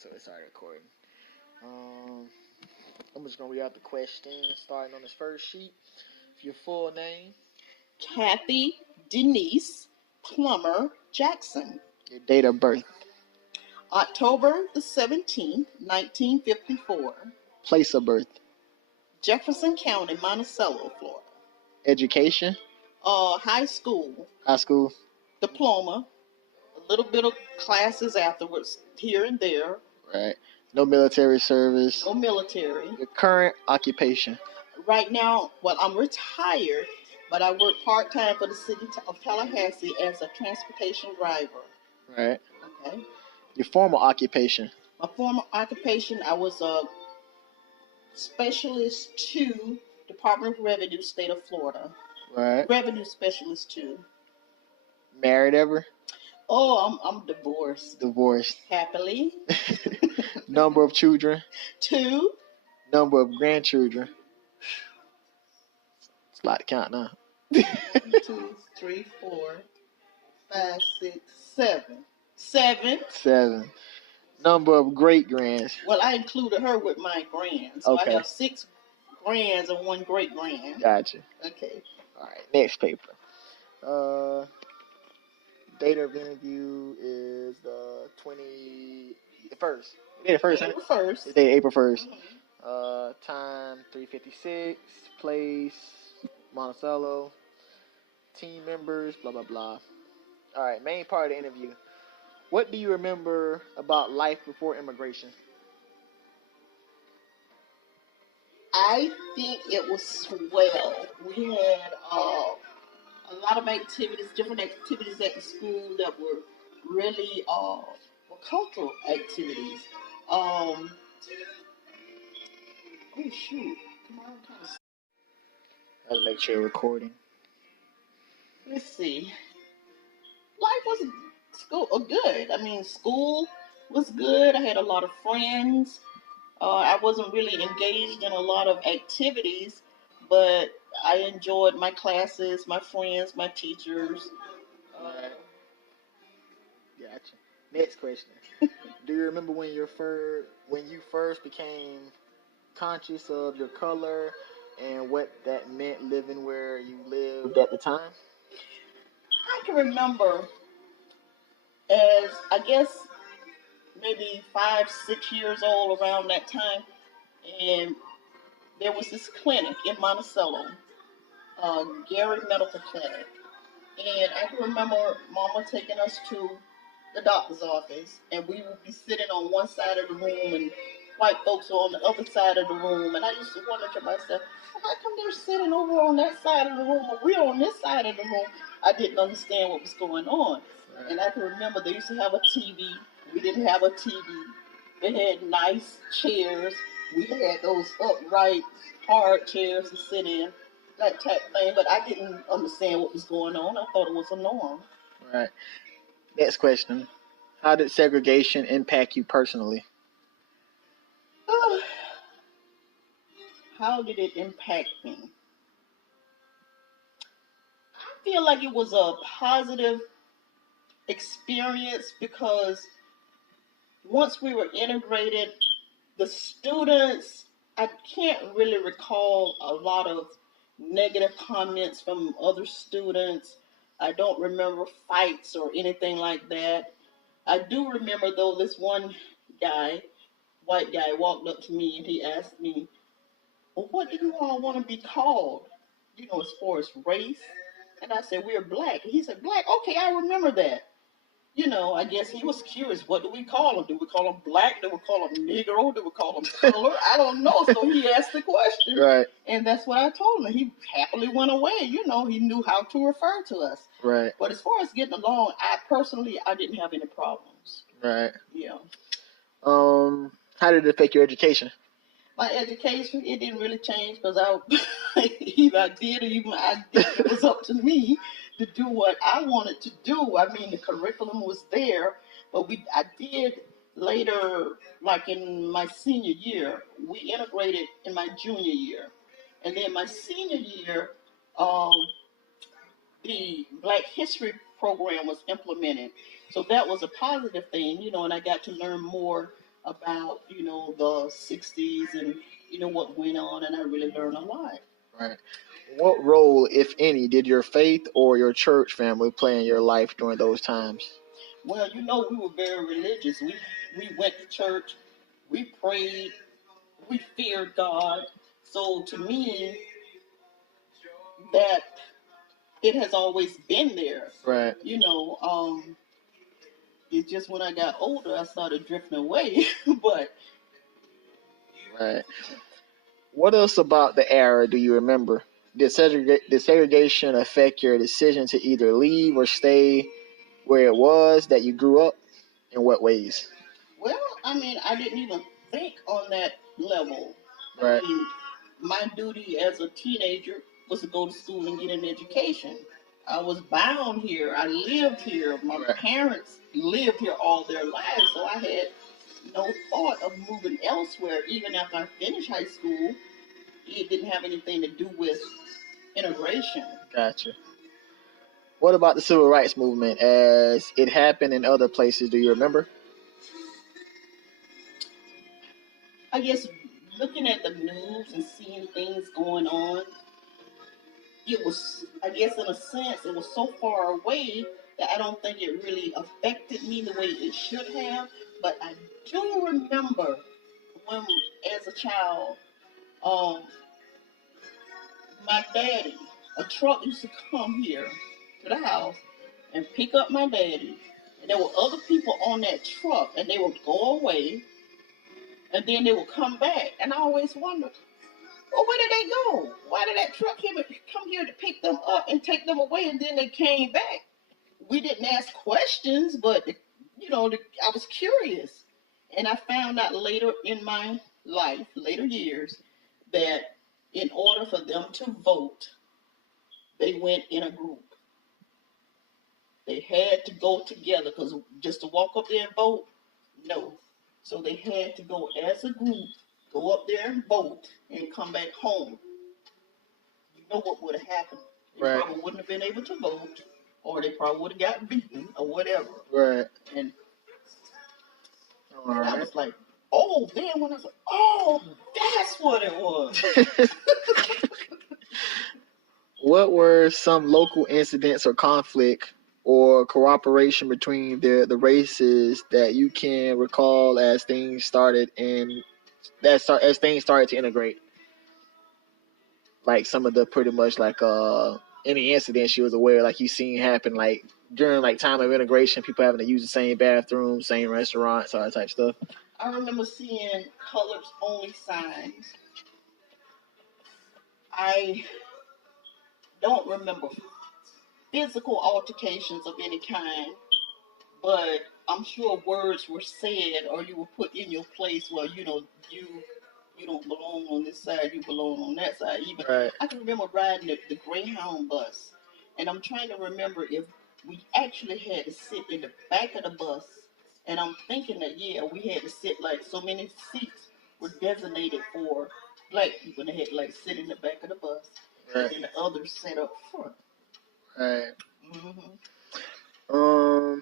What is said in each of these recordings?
So it started recording. I'm just gonna read out the question, starting on this first sheet. Your full name. Kathy Denise Plummer Jackson. Your date of birth. October the 17th, 1954. Place of birth. Jefferson County, Monticello, Florida. Education. High school. High school. Diploma. A little bit of classes afterwards, here and there. Right. No military service. No military. Your current occupation. Right now, well, I'm retired, but I work part-time for the city of Tallahassee as a transportation driver. Right. Okay. Your former occupation. My former occupation, I was a specialist 2, Department of Revenue, state of Florida. Right. Revenue specialist 2. Married ever? Oh, I'm divorced. Divorced. Happily. Number of children? 2. Number of grandchildren? It's a lot to count now. 1, 2, 3, 4, 5, 6, 7. 7. Number of great grands? Well, I included her with my grands. So okay. I have 6 grands and 1 great grand. Gotcha. Okay. All right. Next paper. Date of interview is the 21st. April 1st. It's dated April 1st. Mm-hmm. Time 3:56. Place Monticello. Team members. Blah blah blah. All right. Main part of the interview. What do you remember about life before immigration? I think it was swell. We had a lot of activities, different activities at the school that were really were cultural activities. Oh shoot! Come on, I'll make sure you're recording. Let's see. Life was good. I mean, school was good. I had a lot of friends. I wasn't really engaged in a lot of activities, but I enjoyed my classes, my friends, my teachers. Right. Gotcha. Next question. Do you remember when you first became conscious of your color and what that meant living where you lived at the time? I can remember as, I guess, maybe 5, 6 years old around that time, and there was this clinic in Monticello, Gary Medical Clinic, and I can remember Mama taking us to the doctor's office, and we would be sitting on one side of the room, and white folks were on the other side of the room, and I used to wonder to myself, how come they're sitting over on that side of the room, and we're on this side of the room? I didn't understand what was going on, and I can remember they used to have a TV. We didn't have a TV. They had nice chairs. We had those upright, hard chairs to sit in, that type of thing. But I didn't understand what was going on. I thought it was a norm. Right. Next question. How did segregation impact you personally? How did it impact me? I feel like it was a positive experience because once we were integrated, the students, I can't really recall a lot of negative comments from other students. I don't remember fights or anything like that. I do remember, though, this one guy, white guy, walked up to me and he asked me, well, what do you all want to be called, as far as race? And I said, we're black. And he said, black? Okay, I remember that. I guess he was curious. What do we call him? Do we call him black? Do we call him Negro? Do we call him color? I don't know. So he asked the question. Right. And that's what I told him. He happily went away. He knew how to refer to us. Right. But as far as getting along, I didn't have any problems. Right. Yeah. How did it affect your education? My education, it didn't really change because either I did or even I didn't. It was up to me to do what I wanted to do. I mean, the curriculum was there, but I did later, like in my senior year, we integrated in my junior year. And then my senior year, the Black History program was implemented. So that was a positive thing, and I got to learn more about, the 60s and, what went on, and I really learned a lot. Right. What role, if any, did your faith or your church family play in your life during those times? Well, we were very religious. We went to church, we prayed, we feared God. So to me, that it has always been there. Right. It's just when I got older, I started drifting away. But right. What else about the era do you remember? Did segregation affect your decision to either leave or stay where it was that you grew up? In what ways? Well, I didn't even think on that level. Right. My duty as a teenager was to go to school and get an education. I was bound here. I lived here. My parents lived here all their lives, so I had no thought of moving elsewhere. Even after I finished high school, it didn't have anything to do with integration. Gotcha. What about the civil rights movement as it happened in other places? Do you remember? I guess looking at the news and seeing things going on, it was, I guess in a sense, it was so far away that I don't think it really affected me the way it should have. But I do remember when, as a child, my daddy, a truck used to come here to the house and pick up my daddy. And there were other people on that truck, and they would go away, and then they would come back. And I always wondered, well, where did they go? Why did that truck come here to pick them up and take them away, and then they came back? We didn't ask questions, but I was curious, and I found out later in my life, later years, that in order for them to vote, they went in a group. They had to go together, because just to walk up there and vote, no. So they had to go as a group, go up there and vote, and come back home. You know what would have happened? They probably wouldn't have been able to vote, or they probably would have got beaten, or whatever. Right. And I was like, oh, then when I was like, oh, that's what it was. What were some local incidents or conflict or cooperation between the races that you can recall as things started as things started to integrate? Like some of the pretty much like any incident she was aware, like you seen happen, like during like time of integration, people having to use the same bathroom, same restaurants, all that type of stuff. I remember seeing colors only signs. I don't remember physical altercations of any kind, but I'm sure words were said, or you were put in your place where you don't belong on this side, you belong on that side. Even I can remember riding the Greyhound bus, and I'm trying to remember if we actually had to sit in the back of the bus, and I'm thinking that we had to sit, like, so many seats were designated for black people, and they had to like sit in the back of the bus, and then the others sat up front. Right. Mm-hmm.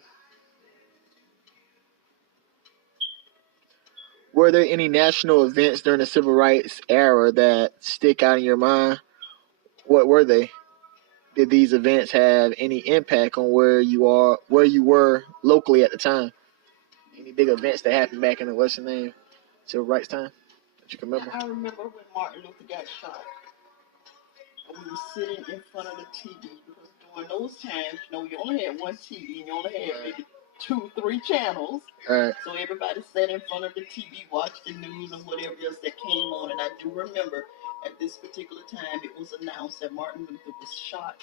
Were there any national events during the civil rights era that stick out in your mind? What were they? Did these events have any impact on where you were locally at the time? Any big events that happened back in the what's the name civil rights time that you can remember? I remember when Martin Luther got shot, and we were sitting in front of the TV, because during those times, you only had one TV, and you only had maybe 2-3 channels. So everybody sat in front of the TV, watched the news and whatever else that came on. And I do remember at this particular time, it was announced that Martin Luther was shot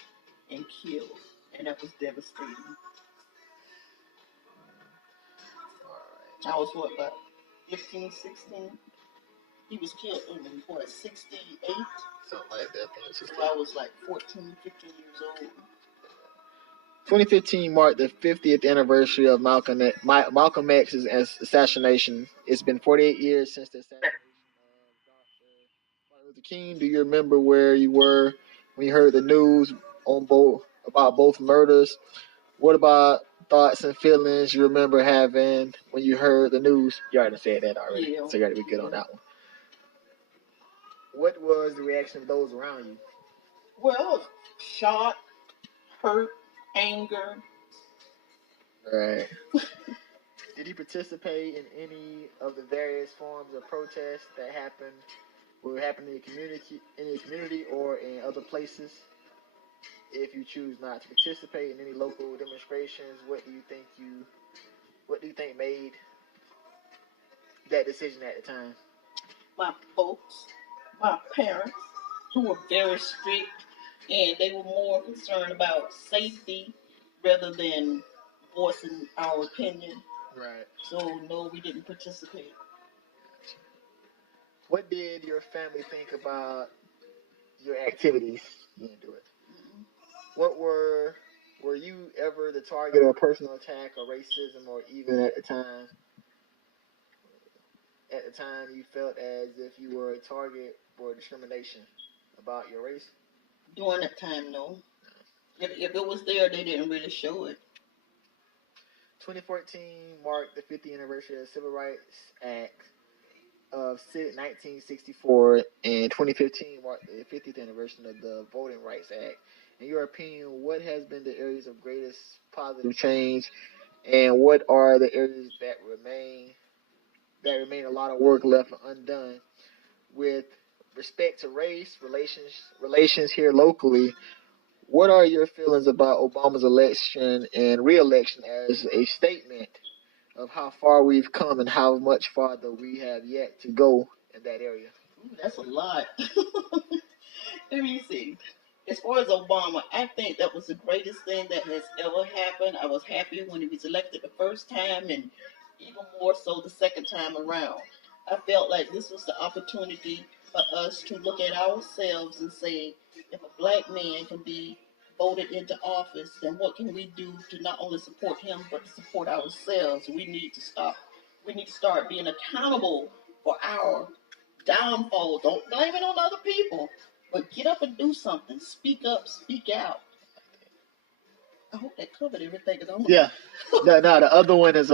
and killed, and that was devastating. I was about 15, 16? He was killed in 68? Something like that. So I was like 14, 15 years old. 2015 marked the 50th anniversary of Malcolm X's assassination. It's been 48 years since the assassination of Dr. Martin Luther King. Do you remember where you were when you heard the news about both murders? What about thoughts and feelings you remember having when you heard the news? You already said that already, Yeah. so you got to be good on that one. What was the reaction of those around you? Well, shock, hurt, anger. Right. Did you participate in any of the various forms of protests that happened, were happening in your community, or in other places? If you choose not to participate in any local demonstrations, what do you think made that decision at the time? My folks, my parents, who were very strict, and they were more concerned about safety rather than voicing our opinion. Right. So no, we didn't participate. What did your family think about your activities? You didn't do it. Mm-hmm. What were you ever the target of a personal attack or racism, or even at the time you felt as if you were a target for discrimination about your race? During that time, no. If it was there, they didn't really show it. 2014 marked the 50th anniversary of the Civil Rights Act of 1964, and 2015 marked the 50th anniversary of the Voting Rights Act. In your opinion, what has been the areas of greatest positive change, and what are the areas that remain a lot of work left undone with respect to race relations here locally? What are your feelings about Obama's election and re-election as a statement of how far we've come and how much farther we have yet to go in that area? Ooh, that's a lot. Let me see. As far as Obama, I think that was the greatest thing that has ever happened. I was happy when he was elected the first time, and even more so the second time around. I felt like this was the opportunity for us to look at ourselves and say, if a black man can be voted into office, then what can we do to not only support him but to support ourselves? We need to stop. We need to start being accountable for our downfall. Don't blame it on other people, but get up and do something. Speak up, speak out. I hope that covered everything. Yeah. No, the other one is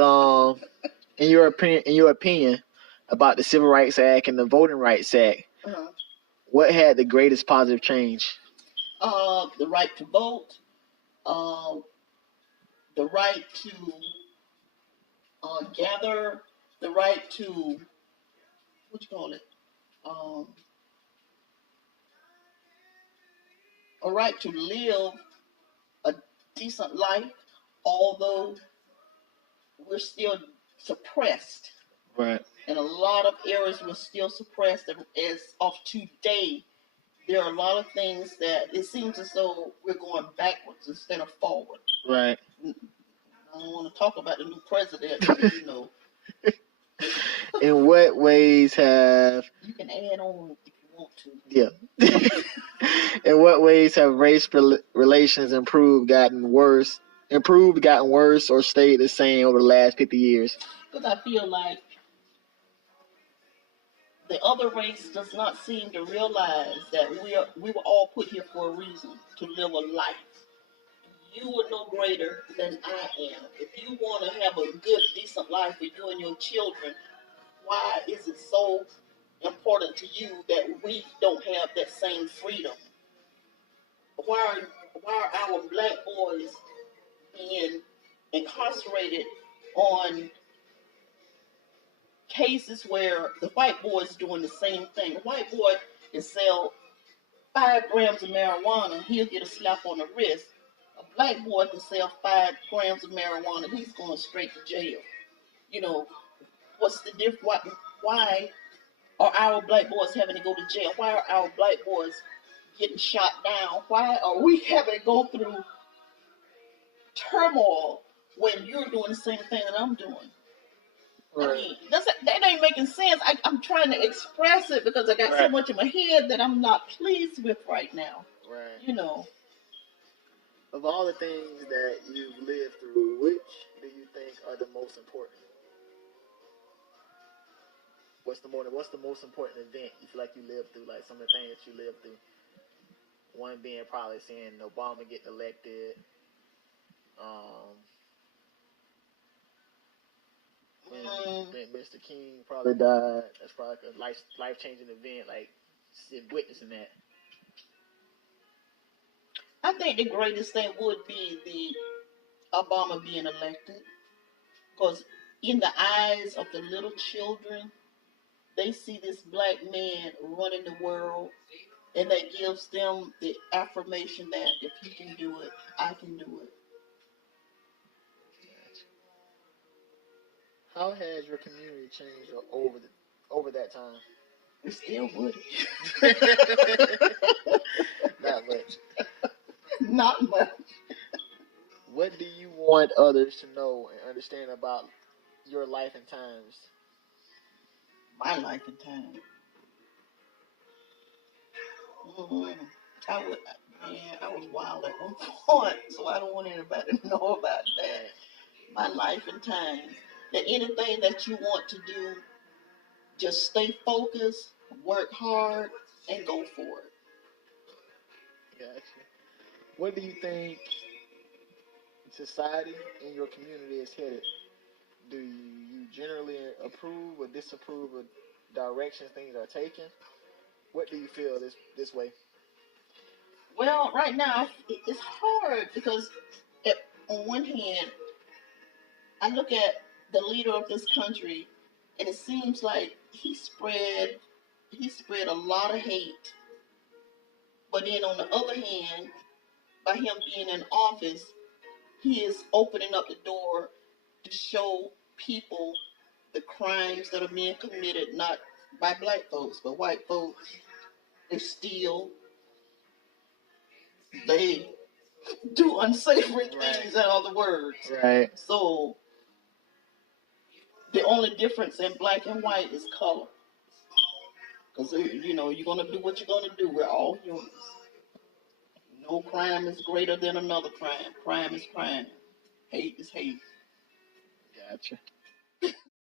in your opinion about the Civil Rights Act and the Voting Rights Act. Uh-huh. What had the greatest positive change? The right to vote, the right to gather, the right to what you call it, um, a right to live a decent life, although we're still suppressed. Right. In a lot of areas, we're still suppressed. As of today, there are a lot of things that it seems as though we're going backwards instead of forward. Right. I don't want to talk about the new president, but you know. In what ways have You can add on if you want to. Yeah. In what ways have race relations gotten worse, or stayed the same over the last 50 years? Because I feel like the other race does not seem to realize that we were all put here for a reason, to live a life. You are no greater than I am. If you want to have a good, decent life for you and your children, why is it so important to you that we don't have that same freedom? Why are our black boys being incarcerated on cases where the white boy is doing the same thing? The white boy can sell 5 grams of marijuana, he'll get a slap on the wrist. A black boy can sell 5 grams of marijuana, he's going straight to jail. You know, what's the difference? Why are our black boys having to go to jail? Why are our black boys getting shot down? Why are we having to go through turmoil when you're doing the same thing that I'm doing? Right. I mean, that ain't making sense. I'm trying to express it because I got so much in my head that I'm not pleased with right now. Right. You know. Of all the things that you've lived through, which do you think are the most important? What's the most important event you feel like you lived through? Like some of the things that you lived through. One being probably seeing Obama get elected. when Mr. King probably died. That's probably a life changing event. Like witnessing that. I think the greatest thing would be the Obama being elected, because in the eyes of the little children, they see this black man running the world, and that gives them the affirmation that if he can do it, I can do it. How has your community changed over that time? It's still would. Not much. Not much. What do you want others to know and understand about your life and times? My life and time. I was wild at one point, so I don't want anybody to know about that. My life and times. That anything that you want to do, just stay focused, work hard, and go for it. Gotcha. What do you think society and your community is headed? Do you generally approve or disapprove of directions things are taking? What do you feel this way? Well, right now it's hard because on one hand, I look at the leader of this country, and it seems like he spread a lot of hate. But then on the other hand, by him being in office, he is opening up the door to show people the crimes that are being committed, not by black folks, but white folks. They steal, they do unsavory things, in other words. Right. So the only difference in black and white is color. Because, you're going to do what you're going to do. We're all humans. No crime is greater than another crime. Crime is crime. Hate is hate. Gotcha.